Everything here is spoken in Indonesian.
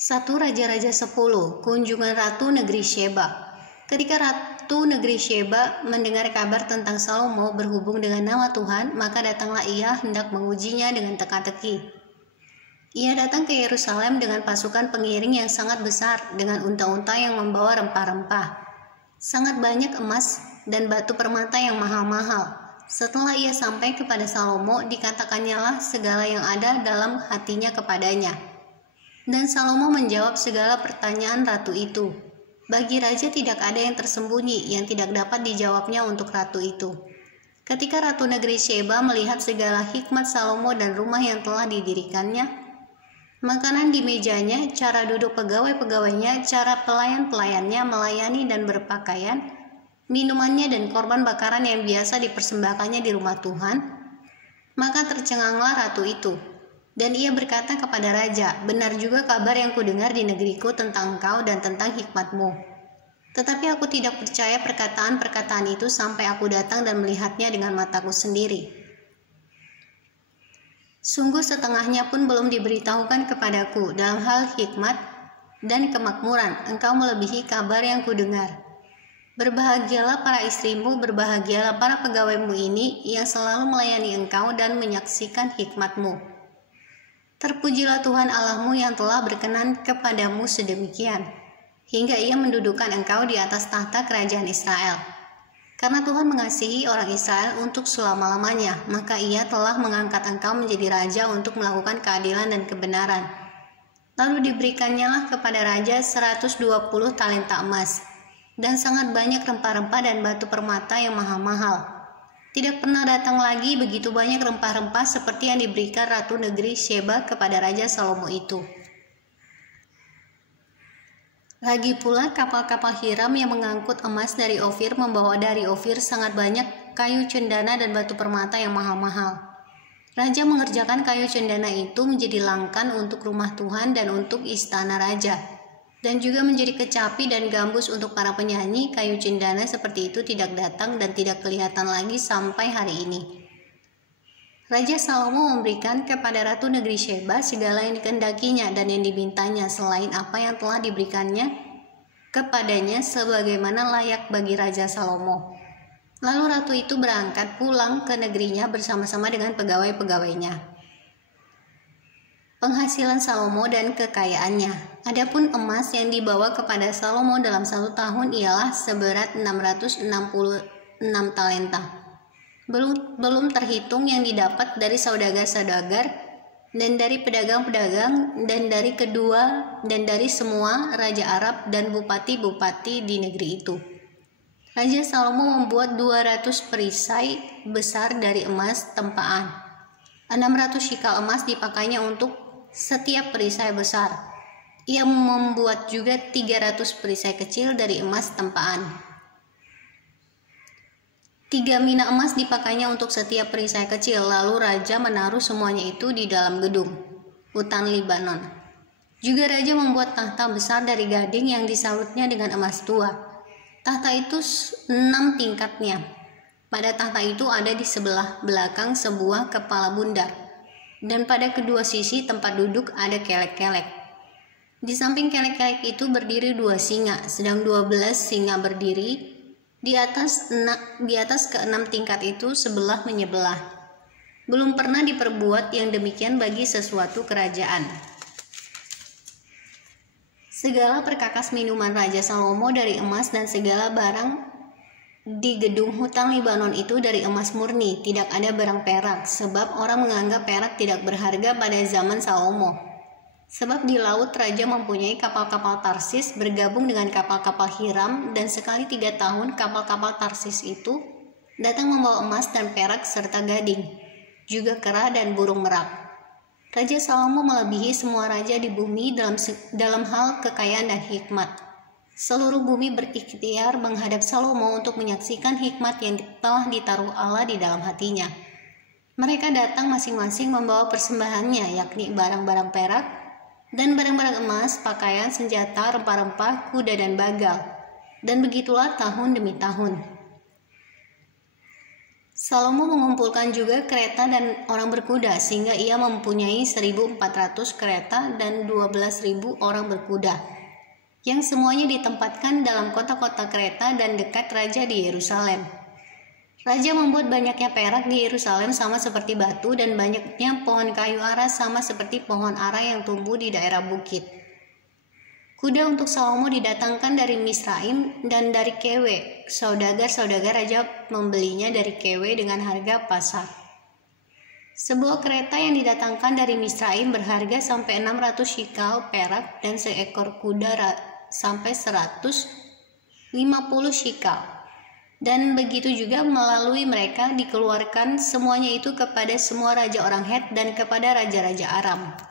1 Raja-Raja 10, kunjungan Ratu Negeri Sheba. Ketika Ratu Negeri Sheba mendengar kabar tentang Salomo berhubung dengan nama Tuhan, maka datanglah ia hendak mengujinya dengan teka-teki. Ia datang ke Yerusalem dengan pasukan pengiring yang sangat besar, dengan unta-unta yang membawa rempah-rempah. Sangat banyak emas dan batu permata yang mahal-mahal. Setelah ia sampai kepada Salomo, dikatakannya segala yang ada dalam hatinya kepadanya. Dan Salomo menjawab segala pertanyaan ratu itu. Bagi raja tidak ada yang tersembunyi yang tidak dapat dijawabnya untuk ratu itu. Ketika Ratu Negeri Sheba melihat segala hikmat Salomo dan rumah yang telah didirikannya, makanan di mejanya, cara duduk pegawai-pegawainya, cara pelayan-pelayannya melayani dan berpakaian, minumannya dan korban bakaran yang biasa dipersembahkannya di rumah Tuhan, maka tercenganglah ratu itu. Dan ia berkata kepada raja, "Benar juga kabar yang kudengar di negeriku tentang engkau dan tentang hikmatmu. Tetapi aku tidak percaya perkataan-perkataan itu sampai aku datang dan melihatnya dengan mataku sendiri. Sungguh setengahnya pun belum diberitahukan kepadaku dalam hal hikmat dan kemakmuran. Engkau melebihi kabar yang kudengar. Berbahagialah para istrimu, berbahagialah para pegawaimu ini yang selalu melayani engkau dan menyaksikan hikmatmu. Terpujilah Tuhan Allahmu yang telah berkenan kepadamu sedemikian, hingga ia mendudukkan engkau di atas tahta kerajaan Israel. Karena Tuhan mengasihi orang Israel untuk selama-lamanya, maka ia telah mengangkat engkau menjadi raja untuk melakukan keadilan dan kebenaran." Lalu diberikannya kepada raja 120 talenta emas, dan sangat banyak rempah-rempah dan batu permata yang mahal-mahal. Tidak pernah datang lagi begitu banyak rempah-rempah seperti yang diberikan Ratu Negeri Sheba kepada Raja Salomo itu. Lagi pula kapal-kapal Hiram yang mengangkut emas dari Ofir membawa dari Ofir sangat banyak kayu cendana dan batu permata yang mahal-mahal. Raja mengerjakan kayu cendana itu menjadi langkan untuk rumah Tuhan dan untuk istana raja, dan juga menjadi kecapi dan gambus untuk para penyanyi. Kayu cendana seperti itu tidak datang dan tidak kelihatan lagi sampai hari ini. Raja Salomo memberikan kepada Ratu Negeri Sheba segala yang dikehendakinya dan yang dimintanya selain apa yang telah diberikannya kepadanya sebagaimana layak bagi Raja Salomo. Lalu ratu itu berangkat pulang ke negerinya bersama-sama dengan pegawai-pegawainya. Penghasilan Salomo dan kekayaannya. Adapun emas yang dibawa kepada Salomo dalam 1 tahun ialah seberat 666 talenta. Belum terhitung yang didapat dari saudagar-saudagar dan dari pedagang-pedagang dan dari semua raja Arab dan bupati-bupati di negeri itu. Raja Salomo membuat 200 perisai besar dari emas tempaan. 600 shikal emas dipakainya untuk setiap perisai besar. Ia membuat juga 300 perisai kecil dari emas tempaan. 3 mina emas dipakainya untuk setiap perisai kecil. Lalu raja menaruh semuanya itu di dalam gedung hutan Libanon. Juga raja membuat tahta besar dari gading yang disalutnya dengan emas tua. Tahta itu 6 tingkatnya. Pada tahta itu ada di sebelah belakang sebuah kepala bundar, dan pada kedua sisi tempat duduk ada kelek-kelek. Di samping kelek-kelek itu berdiri 2 singa, sedang 12 singa berdiri di atas ke-6 tingkat itu sebelah menyebelah. Belum pernah diperbuat yang demikian bagi sesuatu kerajaan. Segala perkakas minuman Raja Salomo dari emas dan segala barang di gedung hutan Libanon itu dari emas murni, tidak ada barang perak, sebab orang menganggap perak tidak berharga pada zaman Salomo. Sebab di laut raja mempunyai kapal-kapal Tarsis bergabung dengan kapal-kapal Hiram, dan sekali 3 tahun kapal-kapal Tarsis itu datang membawa emas dan perak serta gading, juga kera dan burung merak. Raja Salomo melebihi semua raja di bumi dalam hal kekayaan dan hikmat. Seluruh bumi berikhtiar menghadap Salomo untuk menyaksikan hikmat yang telah ditaruh Allah di dalam hatinya. Mereka datang masing-masing membawa persembahannya, yakni barang-barang perak dan barang-barang emas, pakaian, senjata, rempah-rempah, kuda dan bagal. Dan begitulah tahun demi tahun. Salomo mengumpulkan juga kereta dan orang berkuda sehingga ia mempunyai 1.400 kereta dan 12.000 orang berkuda, yang semuanya ditempatkan dalam kota-kota kereta dan dekat raja di Yerusalem. Raja membuat banyaknya perak di Yerusalem sama seperti batu, dan banyaknya pohon kayu ara sama seperti pohon ara yang tumbuh di daerah bukit. Kuda untuk Salomo didatangkan dari Misraim dan dari Kewe. Saudagar-saudagar raja membelinya dari Kewe dengan harga pasar. Sebuah kereta yang didatangkan dari Misraim berharga sampai 600 shikal perak, dan seekor kuda sampai 150 shikal. Dan begitu juga melalui mereka dikeluarkan semuanya itu kepada semua raja orang Het dan kepada raja-raja Aram.